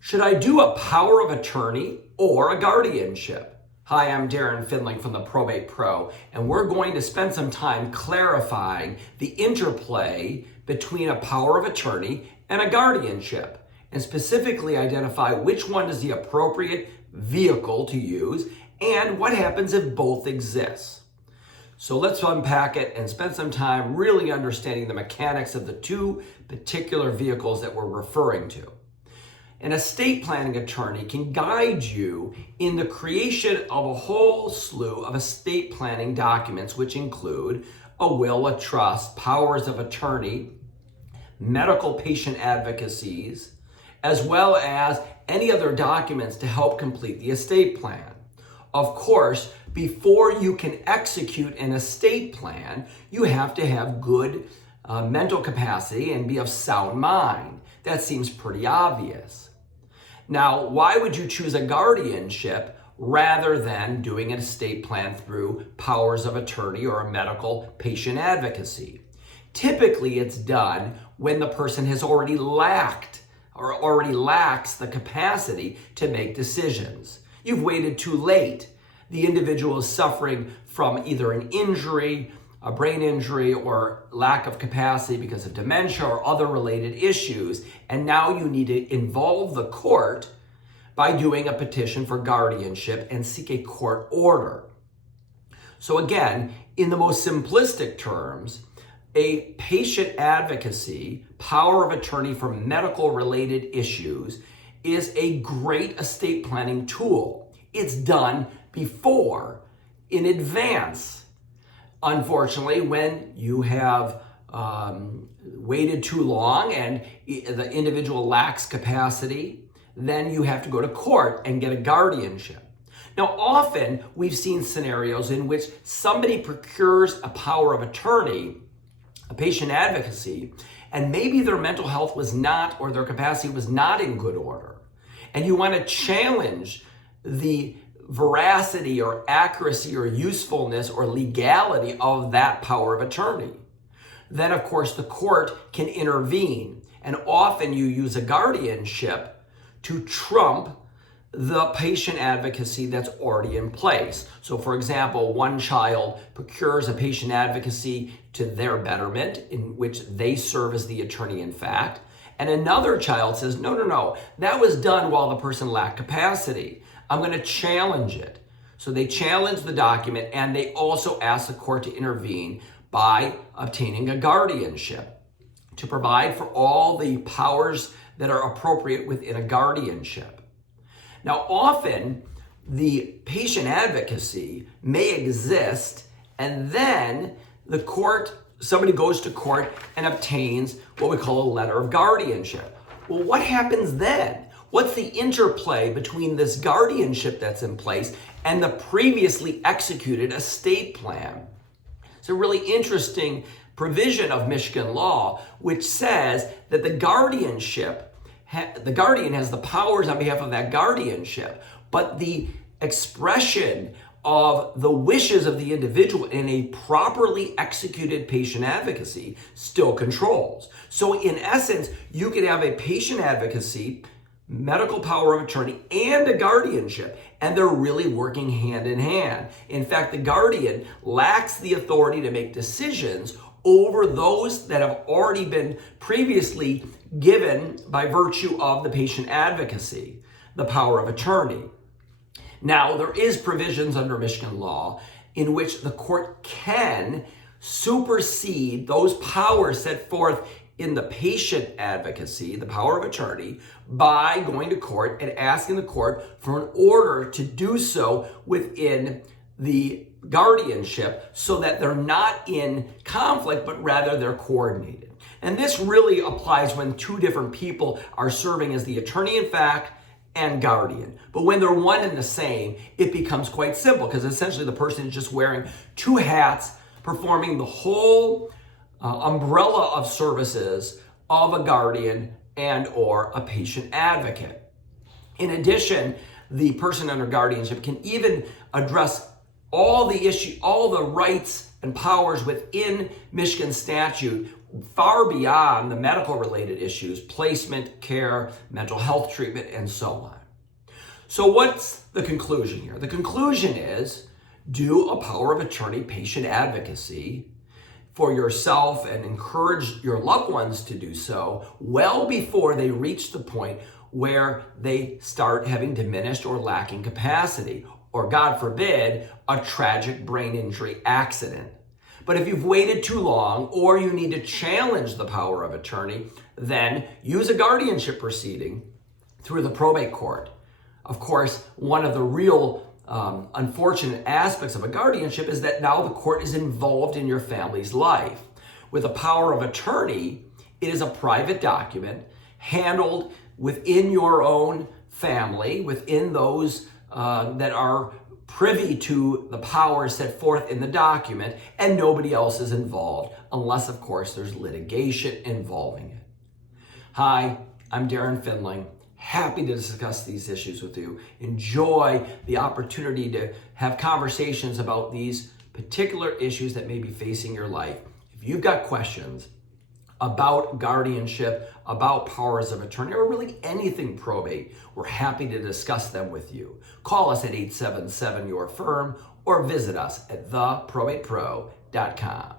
Should I do a power of attorney or a guardianship? Hi, I'm Darren Findling from the Probate Pro, and we're going to spend some time clarifying the interplay between a power of attorney and a guardianship, and specifically identify which one is the appropriate vehicle to use and what happens if both exist. So let's unpack it and spend some time really understanding the mechanics of the two particular vehicles that we're referring to. An estate planning attorney can guide you in the creation of a whole slew of estate planning documents, which include a will, a trust, powers of attorney, medical patient advocacies, as well as any other documents to help complete the estate plan. Of course, before you can execute an estate plan, you have to have good mental capacity and be of sound mind. That seems pretty obvious. Now, why would you choose a guardianship rather than doing an estate plan through powers of attorney or a medical patient advocacy? Typically, it's done when the person has already lacks the capacity to make decisions. You've waited too late. The individual is suffering from either an injury, a brain injury, or lack of capacity because of dementia or other related issues, and now you need to involve the court by doing a petition for guardianship and seek a court order. So again, in the most simplistic terms, a patient advocacy, power of attorney for medical related issues, is a great estate planning tool. It's done before, in advance. Unfortunately, when you have waited too long and the individual lacks capacity, then you have to go to court and get a guardianship. Now, often we've seen scenarios in which somebody procures a power of attorney, a patient advocacy, and maybe their mental health was not, or their capacity was not in good order. And you want to challenge the veracity or accuracy or usefulness or legality of that power of attorney. Then, of course, the court can intervene, and often you use a guardianship to trump the patient advocacy that's already in place. So, for example, one child procures a patient advocacy to their betterment, in which they serve as the attorney in fact, and another child says, no, that was done while the person lacked capacity. I'm going to challenge it. So they challenge the document, and they also ask the court to intervene by obtaining a guardianship to provide for all the powers that are appropriate within a guardianship. Now, often the patient advocacy may exist, and then somebody goes to court and obtains what we call a letter of guardianship. Well, what happens then? What's the interplay between this guardianship that's in place and the previously executed estate plan? It's a really interesting provision of Michigan law, which says that the guardian has the powers on behalf of that guardianship, but the expression of the wishes of the individual in a properly executed patient advocacy still controls. So in essence, you could have a patient advocacy, medical power of attorney, and a guardianship, and they're really working hand in hand. In fact, the guardian lacks the authority to make decisions over those that have already been previously given by virtue of the patient advocacy, the power of attorney. Now, there is provisions under Michigan law in which the court can supersede those powers set forth in the patient advocacy, the power of attorney, by going to court and asking the court for an order to do so within the guardianship so that they're not in conflict, but rather they're coordinated. And this really applies when two different people are serving as the attorney in fact and guardian. But when they're one and the same, it becomes quite simple, because essentially the person is just wearing two hats, performing the whole umbrella of services of a guardian and or a patient advocate. In addition, the person under guardianship can even address all the rights and powers within Michigan statute far beyond the medical related issues, placement, care, mental health treatment, and so on. So what's the conclusion here? The conclusion is do a power of attorney patient advocacy for yourself and encourage your loved ones to do so well before they reach the point where they start having diminished or lacking capacity, or God forbid, a tragic brain injury accident. But if you've waited too long or you need to challenge the power of attorney, then use a guardianship proceeding through the probate court. Of course, one of the real unfortunate aspects of a guardianship is that now the court is involved in your family's life. With a power of attorney, it is a private document handled within your own family, within those that are privy to the powers set forth in the document, and nobody else is involved, unless, of course, there's litigation involving it. Hi, I'm Darren Findling. Happy to discuss these issues with you. Enjoy the opportunity to have conversations about these particular issues that may be facing your life. If you've got questions about guardianship, about powers of attorney, or really anything probate, we're happy to discuss them with you. Call us at 877-YOUR-FIRM or visit us at theprobatepro.com.